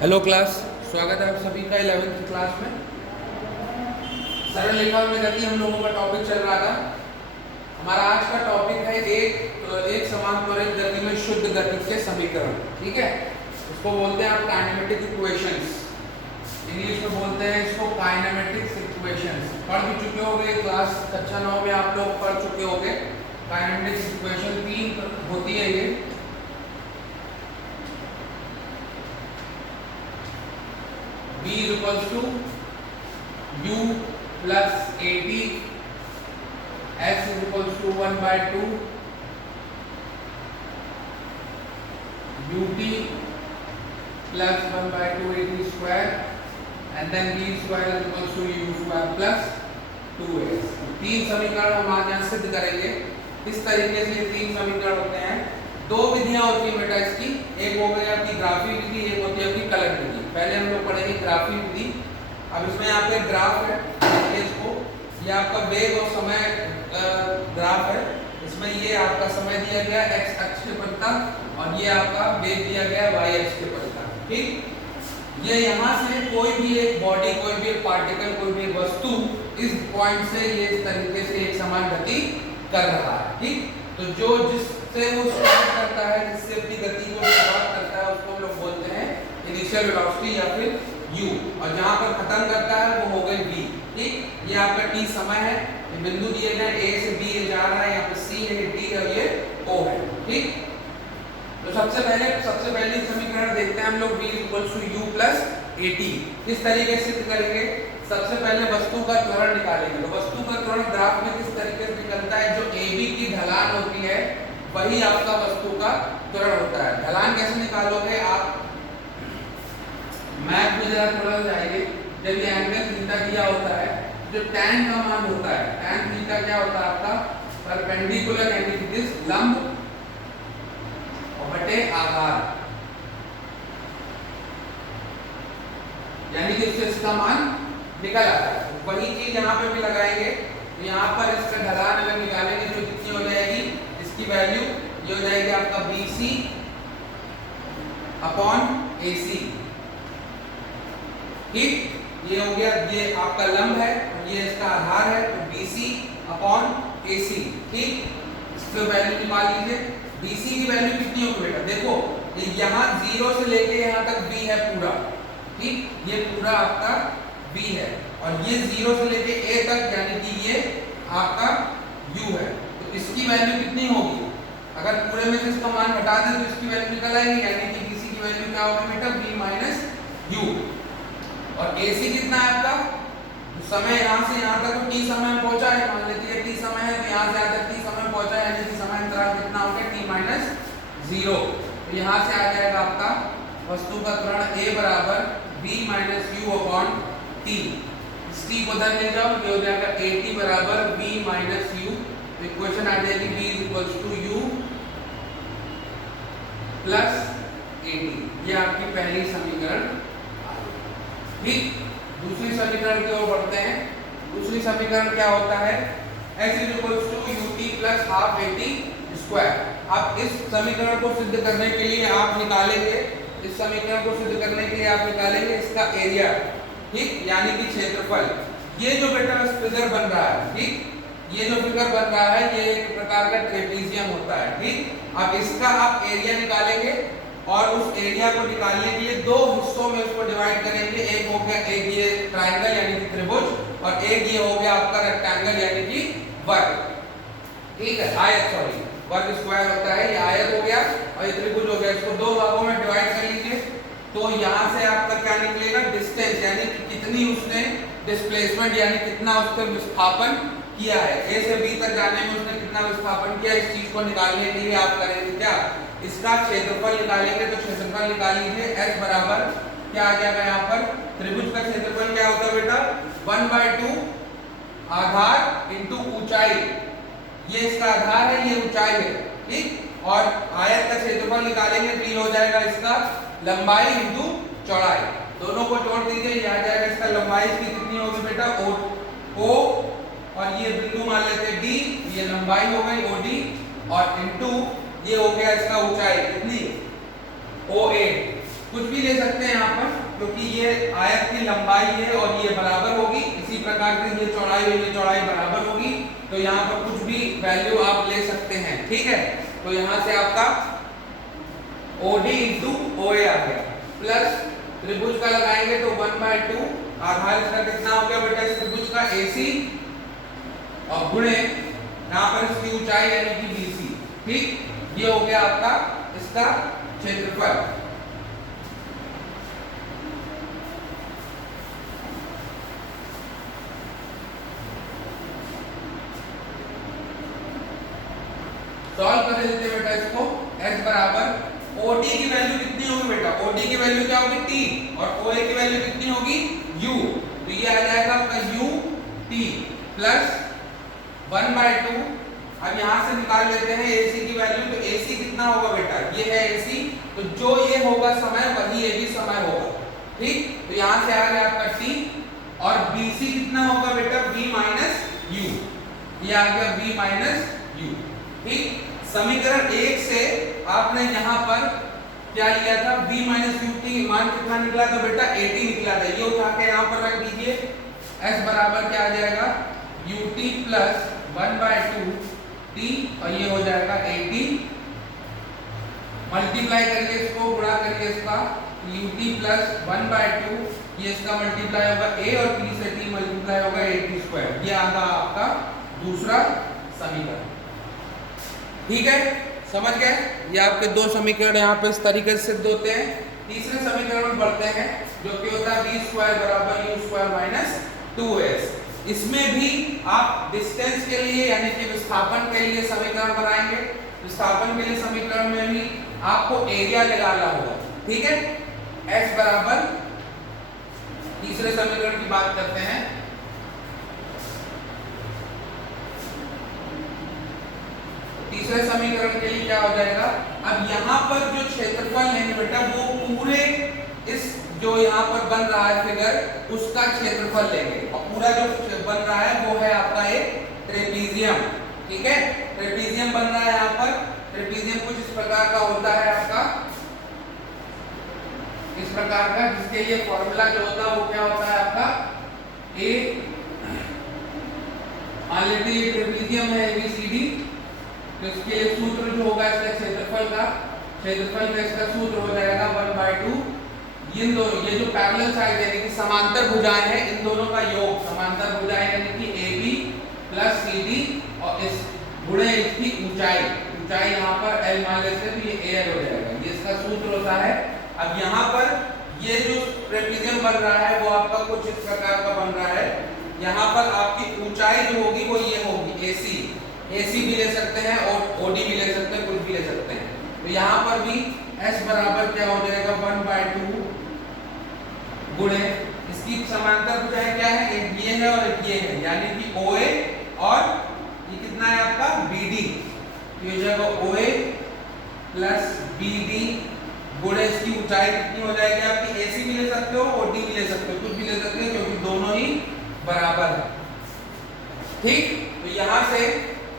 Hello class, स्वागत है आप सभी का 11वीं क्लास में। सरल रेखाओं में गति हम लोगों का टॉपिक चल रहा था। हमारा आज का टॉपिक है एक समान त्वरित गति में शुद्ध गति के समीकरण। ठीक है, उसको बोलते हैं आप काइनेमेटिक इक्वेशंस, इंग्लिश में बोलते हैं इसको काइनेमेटिक्स इक्वेशंस। पढ़ भी चुके होंगे, क्लास कक्षा 9 में आप लोग पढ़ चुके होंगे। काइनेमेटिक्स इक्वेशन 3 होती है ये। V is equals to U plus AT, S is equals to 1 by 2 UT plus 1 by 2 AT square, and then V square is equals to U square plus 2S। तीन समीकरण हम आज यहाँ सिद्ध करेंगे। इस तरीके से ये तीन समीकरण होते हैं। दो विधियां होती है बेटा इसकी, एक हो गई आपकी ग्राफी विधि, एक होती है आपकी कलन विधि। पहले हम लोग पढ़ेंगे ग्राफी विधि। अब इसमें यहाँ पे ग्राफ है, देखिए इसको, ये आपका वेग और समय ग्राफ है। इसमें ये आपका समय दिया गया x अक्ष के पद तक और ये आपका वेग दिया गया y अक्ष के पद तक। ठीक, ये यहाँ से कोई भी एक बॉडी, कोई भी एक पार्टिकल, कोई भी एक वस्तु इस पॉइंट से ये इस तरीके से एक समान गति कर रहा है। ठीक, तो जो जिससे वो स्टार्ट करता है, जिससे अपनी गति को शुरुआत करता है, उसको हम लोग बोलते हैं इनिशियल वेलोसिटी या फिर u, और जहां पर खत्म करता है वो हो गई v। ठीक, ये आपका t समय है, ये बिंदु दिए गए a से b जा रहा है, यहाँ पे c है, d और ये o है। ठीक, तो सबसे पहले समीकरण देखते हैं हम लोग v equals to u plus at। किस तरीके से करेंगे? सबसे पहले वस्तु का त्वरण निकालेंगे। तो वस्तु का त्वरण ग्राफ में किस तरीके से निकलता है? जो AB की ढलान होती है वही आपका वस्तु का त्वरण होता है। ढलान कैसे निकालोगे आप? मैथ में जरा थोड़ा जाएंगे। जब ये एंगल थीटा दिया होता है, जो tan का मान होता है, tan थीटा क्या होता है आपका? परपेंडिकुलर यानी कि दिस लंब और बटे आधार, यानी कि इससे इसका मान निकल आता है। वही चीज यहाँ पे भी लगाएंगे। तो यहाँ पर इसका ढलान अगर निकालेंगे तो कितनी हो जाएगी? इसकी वैल्यू ये हो जाएगी आपका BC अपॉन AC। ठीक, ये हो गया, ये आपका लंब है और ये इसका आधार है, तो BC अपॉन AC। ठीक, इसकी वैल्यू निकाल लीजिए। BC की वैल्यू कितनी होगी बेटा? देखो, ये यहाँ 0 से लेके यहाँ तक B है पूरा। ठीक, ये पूरा आपका B है और ये 0 से लेके A तक, यानी कि ये आपका U है। तो इसकी वैल्यू कितनी होगी? अगर पूरे में से इसका मान घटा दें तो इसकी वैल्यू निकल आएगी, यानी कि BC की वैल्यू क्या होगी बेटा? B minus U। और AC कितना है आपका? समय यहाँ से यहाँ तक तो t समय में पहुंचा है, मान लेते हैं t समय है, तो यहाँ से यहाँ तक t समय पहुंचा है, यानी कि समय अंतराल कितना हो गया? t minus 0। तो यहाँ से आ जाएगा आपका वस्तु का त्वरण A बराबर B minus U upon T। इस T को उधर ले जाओ, ये हो जाएगा AT बराबर B माइनस U। तो इक्वेशन आ जाएगी B equals to U plus AT। ये आपकी पहली समीकरण। ठीक, दूसरी समीकरण की ओर बढ़ते हैं। दूसरी समीकरण क्या होता है? S is equals to UT plus half AT square. अब इस समीकरण को सिद्ध करने के लिए आप निकालेंगे, इस समीकरण को सिद्ध करने के लिए आप निकालेंगे इसका एरिया। ठीक, यानी कि क्षेत्रफल। ये जो बेटा फिगर बन रहा है, ठीक, ये जो फिगर बन रहा है ये एक प्रकार का ट्रेपेजियम होता है। ठीक, अब इसका आप एरिया निकालेंगे और उस एरिया को निकालने के लिए दो हिस्सों में उसको डिवाइड करेंगे। एक हो गया, एक ये ट्रायंगल यानी कि त्रिभुज, और एक ये हो गया आपका रेक्टेंगल यानी कि वर्ग। ठीक है, आयत, सॉरी, वर्ग स्क्वायर होता है, ये आयत हो गया और ये त्रिभुज हो गया। इसको दो भागों में डिवाइड कर लीजिए। तो यहाँ से आपका क्या निकलेगा? डिस्टेंस, यानी कि कितनी उसने डिस्प्लेसमेंट यानी कितना उसका विस्थापन किया है। A से B तक जाने में उसने कितना विस्थापन किया, इस चीज को निकालने के लिए आप करेंगे क्या? इसका क्षेत्रफल निकालेंगे। तो क्षेत्रफल निकाल लीजिए। H बराबर क्या आ जाएगा यहाँ पर? त्रिभुज का क्षेत्रफल क्या होता है बेटा? 1/2 आधार इंटू ऊंचाई। ये इसका आधार है, ये ऊंचाई है। ठीक, और आयत का क्षेत्रफल निकालेंगे तो ये हो जाएगा इसका लंबाई इंटू चौड़ाई। दोनों को जोड़ दीजिए, ये आ जाएगा इसका लंबाई इसकी कितनी होगी बेटा? O, और ये बिंदु मान लेते हैं D, ये लंबाई हो गई OD, और इंटू ये हो गया इसका ऊंचाई कितनी? OA। कुछ भी ले सकते हैं यहाँ पर, क्योंकि ये आयत की लंबाई है और ये बराबर होगी, इसी प्रकार से ये चौड़ाई और ये चौड़ाई बराबर होगी, तो यहाँ पर कुछ भी वैल्यू आप ले सकते हैं, ठीक है। तो यहाँ से आपका OD इंटू OA आ गया, प्लस त्रिभुज का लगाएंगे तो 1/2 आधार इसका कितना हो गया बेटा इस त्रिभुज का AC, और गुणे यहाँ पर इसकी ऊंचाई यानी कि BC, ठीक। ये हो गया आपका इसका क्षेत्रफल। सॉल्व कर देते हैं बेटा इसको। x बराबर OD की वैल्यू कितनी होगी बेटा, OD की वैल्यू क्या होगी t, और OA की वैल्यू कितनी होगी u, तो ये आ जाएगा आपका ut प्लस 1/2। अब यहाँ से निकाल लेते हैं AC की वैल्यू, तो AC कितना होगा बेटा, ये है AC, तो जो ये होगा समय वही ये भी समय होगा, ठीक। तो यहाँ से आ गया आपका t, और BC कितना होगा बेटा b माइनस u, ये आ गया b माइनस u, ठीक। समीकरण 1 से आपने यहाँ पर क्या लिया था, b माइनस ut मान कितना निकला था बेटा 80 निकला था, ये उठा के यहाँ पर रख दीजिए। s बराबर क्या आ जाएगा ut प्लस 1/2 t, और ये हो जाएगा 80, मल्टीप्लाई करिए इसको, गुणा करिए इसका, ut प्लस 1/2, ये इसका मल्टीप्लाई होगा a और t से t मल्टीप्लाई होगा 80 स्क्वायर, ये आगा आपका दूसरा समीकरण, ठीक है। समझ गए, ये आपके दो समीकरण यहाँ पे इस तरीके से सिद्ध होते हैं। तीसरे समीकरण में बढ़ते हैं, जो कि होता है b स्क्वायर बराबर u स्क्वायर माइनस 2s। इसमें भी आप डिस्टेंस के लिए यानी कि विस्थापन के लिए समीकरण बनाएंगे। विस्थापन के लिए समीकरण में भी आपको एरिया निकालना होगा, ठीक है। x बराबर, तीसरे समीकरण की बात करते हैं, तीसरे समीकरण के लिए क्या हो जाएगा, अब यहाँ पर जो क्षेत्रफल लेंगे बेटा वो पूरे इस जो यहाँ पर बन रहा है फिगर उसका क्षेत्रफल लेंगे, और पूरा जो बन रहा है वो है आपका एक ट्रेपीजियम, ठीक है। ट्रेपीजियम बन रहा है यहाँ पर। ट्रेपीजियम कुछ इस प्रकार का होता है आपका, इस प्रकार का, जिसके लिए फॉर्मूला जो होता है वो क्या होता है आपका a, मान लेते हैं ट्रेपीजियम है ABCD, तो इसके लिए सूत्र जो होगा इसका क्षेत्रफल का इसका सूत्र हो जाएगा 1/2, इन दोनों ये जो पैरेलल साइड यानी कि समांतर भुजाएं हैं इन दोनों का योग, समांतर भुजाएं यानी कि AB प्लस CD, और इस गुणे इसकी ऊंचाई यहाँ पर L मान लेते हैं तो ये AL हो जाएगा, ये इसका सूत्र होता है। अब यहाँ पर ये जो ट्रेपीजियम बन रहा है वो आपका कुछ इस प्रकार का बन रहा है। यहाँ पर आपकी ऊंचाई जो होगी वो ये होगी AC भी ले सकते हैं और OD भी ले सकते हैं, कुछ भी ले सकते हैं। तो यहाँ पर भी S बराबर क्या हो जाएगा 1/2 गुणे इसकी समांतर भुजाएं क्या है, एक ये है और एक ये है, यानी कि OA और ये कितना है आपका BD, तो ये जाएगा OA प्लस BD गुणे इसकी ऊंचाई कितनी हो जाएगी आपकी, AC भी ले सकते हो OD भी ले सकते हो, कुछ भी ले सकते हो क्योंकि दोनों ही बराबर है, ठीक। तो यहाँ से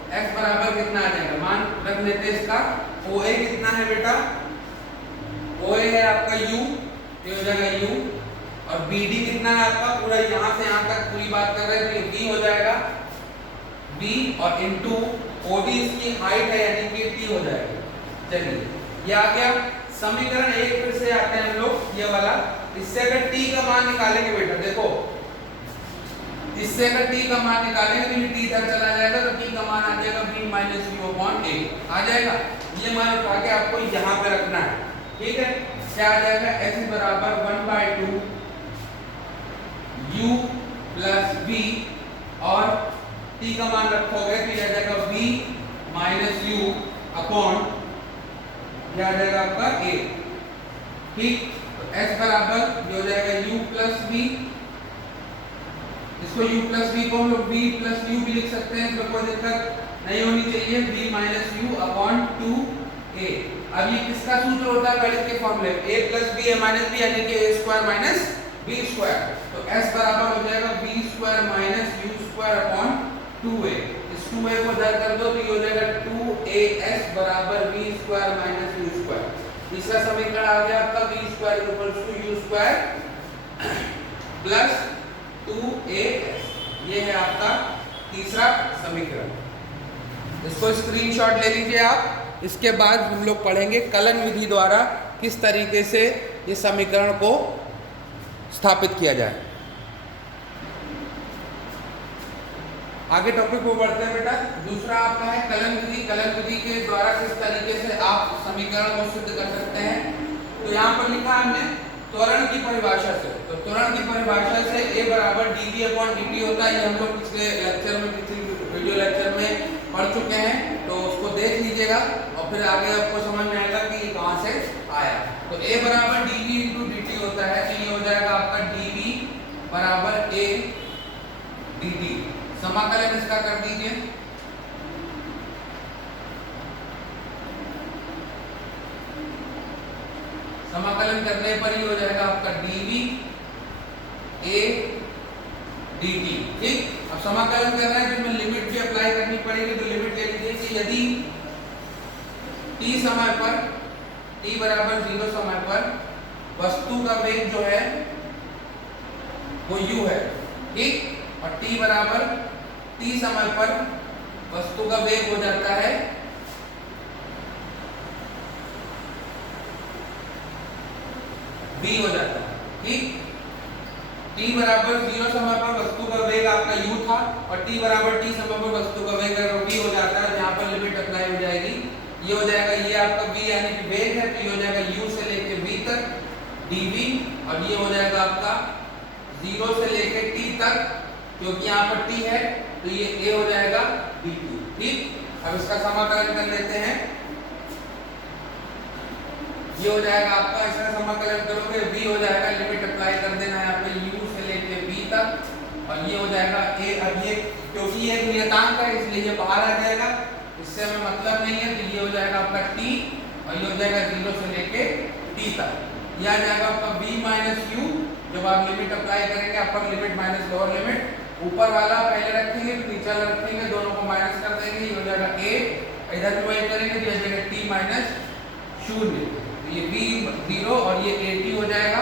x बराबर कितना आ जाएगा, मान रख लेते हैं इसका, OA कितना है बेटा, OA है आपका u, ये हो जाएगा u, और BD कितना है आपका, पूरा यहाँ से यहाँ तक पूरी बात कर रहे हैं तो b हो जाएगा b, और इनटू OD इसकी हाइट है यानी कि t हो जाएगा। चलिए ये आ गया समीकरण 1। फिर से आते हैं हम लोग ये वाला, इससे अगर t का मान निकालेंगे बेटा, देखो इससे अगर t का मान निकालेंगे तो ये t इधर चला जाएगा, तो t का मान आ जाएगा b minus u upon a आ जाएगा। ये मान उठा के आपको यहाँ पे रखना है, ठीक है। क्या आ जाएगा, s बराबर 1/2 u प्लस b, और t का मान रखोगे तो यह आ जाएगा b माइनस u अपॉन क्या आ जाएगा आपका a, ठीक। तो s बराबर ये हो जाएगा u प्लस b, इसको u प्लस b को हम लोग b प्लस u भी लिख सकते हैं, इसमें कोई दिक्कत नहीं होनी चाहिए, b minus u upon 2a। अब ये किसका सूत्र होता है गणित के फॉर्मूले, a plus b a minus b यानी कि a square minus b square, तो s बराबर हो जाएगा b square minus u square upon 2a। इस 2a को इधर कर दो तो ये हो जाएगा 2as बराबर b square minus u square. तीसरा समीकरण आ गया आपका v square equals to u square plus 2as। ये है आपका तीसरा समीकरण। इसको स्क्रीनशॉट ले लीजिए आप। इसके बाद हम लोग पढ़ेंगे कलन विधि द्वारा किस तरीके से ये समीकरण को स्थापित किया जाए। आगे टॉपिक को बढ़ते हैं बेटा। दूसरा आपका है कलन विधि। कलन विधि के द्वारा किस तरीके से आप समीकरण को सिद्ध कर सकते हैं। तो यहाँ पर लिखा हमने त्वरण की परिभाषा से। तो त्वरण की परिभाषा से a बराबर dv/dt होता है। ये हम लोग पिछले लेक्चर में, पिछले वीडियो लेक्चर में पढ़ चुके हैं, तो उसको देख लीजिएगा और फिर आगे आपको समझ में आएगा कि ये कहाँ से आया। तो a बराबर dv/dt होता है, तो ये हो जाएगा आपका dv बराबर a dt। समाकलन इसका कर दीजिए। समाकलन करने पर ही हो जाएगा आपका dv a dt। ठीक, अब समाकलन करना है तो इसमें लिमिट भी अप्लाई करनी पड़ेगी। तो लिमिट ले लीजिए कि यदि t समय पर, t बराबर 0 समय पर वस्तु का वेग जो है वो u है, ठीक, और t बराबर t समय पर वस्तु का वेग हो जाता है v हो जाता है, ठीक। t बराबर 0 समय पर वस्तु का वेग आपका u था और t बराबर t समय पर वस्तु का वेग अगर v हो जाता है, यहाँ पर लिमिट अप्लाई हो जाएगी। ये हो जाएगा, ये आपका v यानी कि वेग है, तो ये हो जाएगा u से लेके v तक dv, और ये हो जाएगा आपका 0 से लेके t तक, क्योंकि यहाँ पर t है तो ये a हो जाएगा dt। ठीक, अब इसका समाकलन कर लेते हैं। ये हो जाएगा आपका, इसका समाकलन करोगे v हो जाएगा, लिमिट अप्लाई कर देना है यहाँ पे u से लेके v तक, और ये हो जाएगा a। अब ये क्योंकि ये एक नियतांक है इसलिए ये बाहर आ जाएगा, इससे हमें मतलब नहीं है। तो ये हो जाएगा आपका t और ये हो जाएगा 0 से लेके t तक। ये आ जाएगा आपका v माइनस u। जब आप लिमिट अप्लाई करेंगे, upper limit minus lower limit, ऊपर वाला पहले रखेंगे फिर नीचे वाला रखेंगे, दोनों को माइनस कर देंगे। ये हो जाएगा a, इधर भी वही करेंगे तो ये हो जाएगा t माइनस 0। ये v 0 और ये 80 हो जाएगा,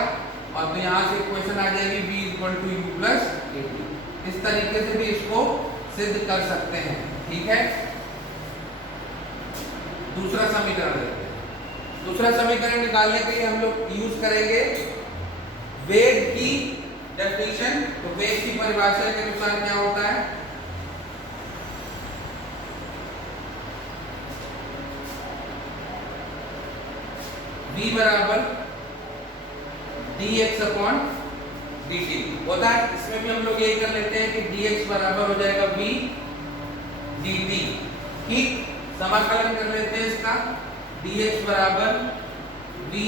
और तो यहाँ से इक्वेशन आ जाएगी v equal to u plus 80। इस तरीके से भी इसको सिद्ध कर सकते हैं, ठीक है। दूसरा समीकरण देखते हैं। दूसरा समीकरण निकालने के लिए हम लोग यूज करेंगे वेग की डेफिनेशन। तो वेग की परिभाषा के अनुसार क्या होता है, v बराबर dx/dt होता है। इसमें भी हम लोग यही कर लेते हैं कि dx बराबर हो जाएगा v dt। ठीक, समाकलन कर लेते हैं इसका, dx बराबर v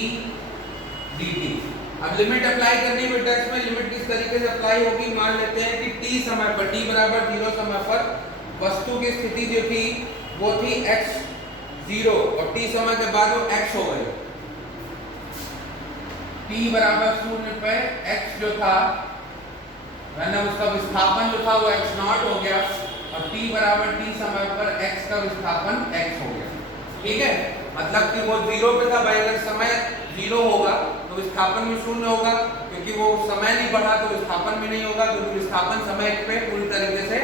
dt। अब लिमिट अप्लाई करनी है बेटा। इसमें लिमिट किस तरीके से अप्लाई होगी, मान लेते हैं कि t समय पर, t बराबर 0 समय पर वस्तु की स्थिति जो थी वो थी x 0 और t समय के बाद वो x हो गई। t बराबर 0 पे x जो था, मैंने उसका विस्थापन जो था वो x0 हो गया, और t बराबर t समय पर x का विस्थापन x हो गया। ठीक है, मतलब कि वो 0 पे था भाई, अगर समय 0 होगा तो विस्थापन भी 0 होगा, क्योंकि वो समय नहीं बढ़ा तो विस्थापन भी नहीं होगा, क्योंकि विस्थापन समय पे पूरी तरीके से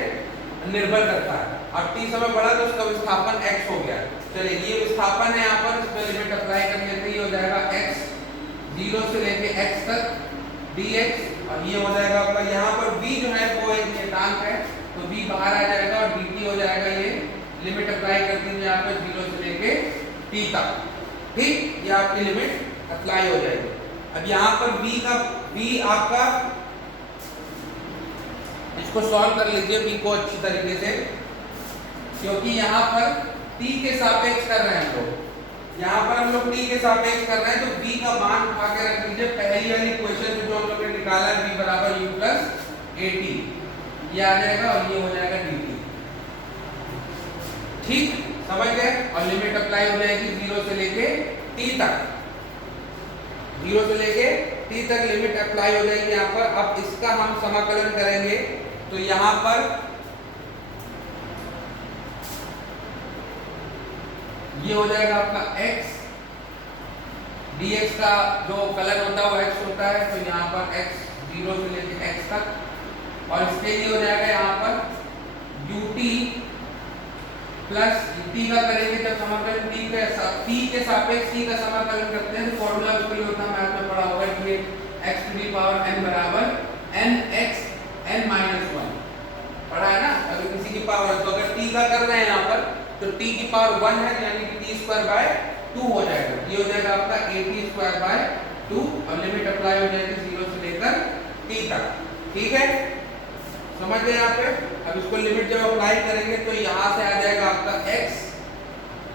निर्भर करता है। और t समय बढ़ा तो उसका विस्थापन x हो गया। चलिए, ये विस्थापन है, यहाँ पर इस पे लिमिट अप्लाई कर लेते हैं। ये हो जाएगा x 0 से लेके x तक dx, और ये हो जाएगा आपका, यहाँ पर v जो है वो एक नियतांक है तो v बाहर आ जाएगा और dt हो जाएगा, ये लिमिट अप्लाई कर दीजिए यहाँ पर 0 से लेके t तक। ठीक, ये आपकी लिमिट अप्लाई हो जाएगी। अब यहाँ पर v आपका, इसको सॉल्व कर लीजिए v को अच्छी तरीके से, क्योंकि यहाँ पर t के सापेक्ष कर रहे हैं हम लोग। यहाँ पर हम लोग t के सापेक्ष कर रहे हैं, तो v का मान उठा के रख लीजिए। पहली वाली इक्वेशन जो हम लोग ने निकाला है v बराबर u प्लस 80, ये आ जाएगा और ये हो जाएगा dt। ठीक, समझ गए। और लिमिट अप्लाई हो जाएगी 0 से लेके t तक, 0 से लेके t तक लिमिट अप्लाई हो जाएगी यहाँ पर। अब इसका हम समाकलन करेंगे, तो यहाँ पर ये हो जाएगा आपका x dx का जो कलर होता है वो x होता है, तो यहाँ पर x 0 से लेके x तक, और इसके लिए हो जाएगा यहाँ पर ut प्लस t का करेंगे जब समाकलन t के सापेक्ष t का समाकलन करते हैं तो फॉर्मूला उसके लिए होता है, मैथ में पढ़ा होगा कि x to the power n बराबर nx n माइनस 1 पढ़ा है ना। अगर किसी की पावर, तो अगर t का कर रहे हैं यहाँ पर तो t की पावर 1 है, यानी कि t स्क्वायर बाय 2 हो जाएगा। ये हो जाएगा आपका at स्क्वायर बाय 2, और लिमिट अप्लाई हो जाएगी 0 से लेकर t तक। ठीक है, समझ गए यहाँ पे। अब इसको लिमिट जब अप्लाई करेंगे तो यहाँ से आ जाएगा आपका x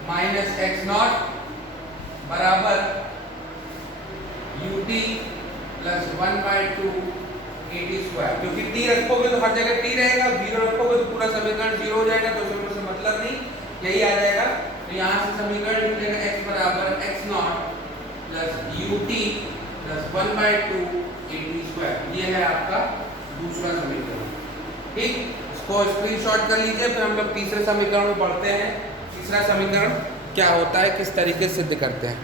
माइनस एक्स नॉट बराबर ut प्लस 1/2 at स्क्वायर, क्योंकि t रखोगे तो हर जगह t रहेगा, 0 रखोगे तो पूरा समीकरण 0 हो जाएगा, तो उसमें से मतलब नहीं, यही आ जाएगा। तो यहाँ से समीकरण निकलेगा x बराबर x not plus ut plus 1/2 at square. ये है आपका दूसरा समीकरण। ठीक, इसको स्क्रीनशॉट कर लीजिए, फिर हम लोग तीसरे समीकरण में बढ़ते हैं। तीसरा समीकरण क्या होता है, किस तरीके से सिद्ध करते हैं।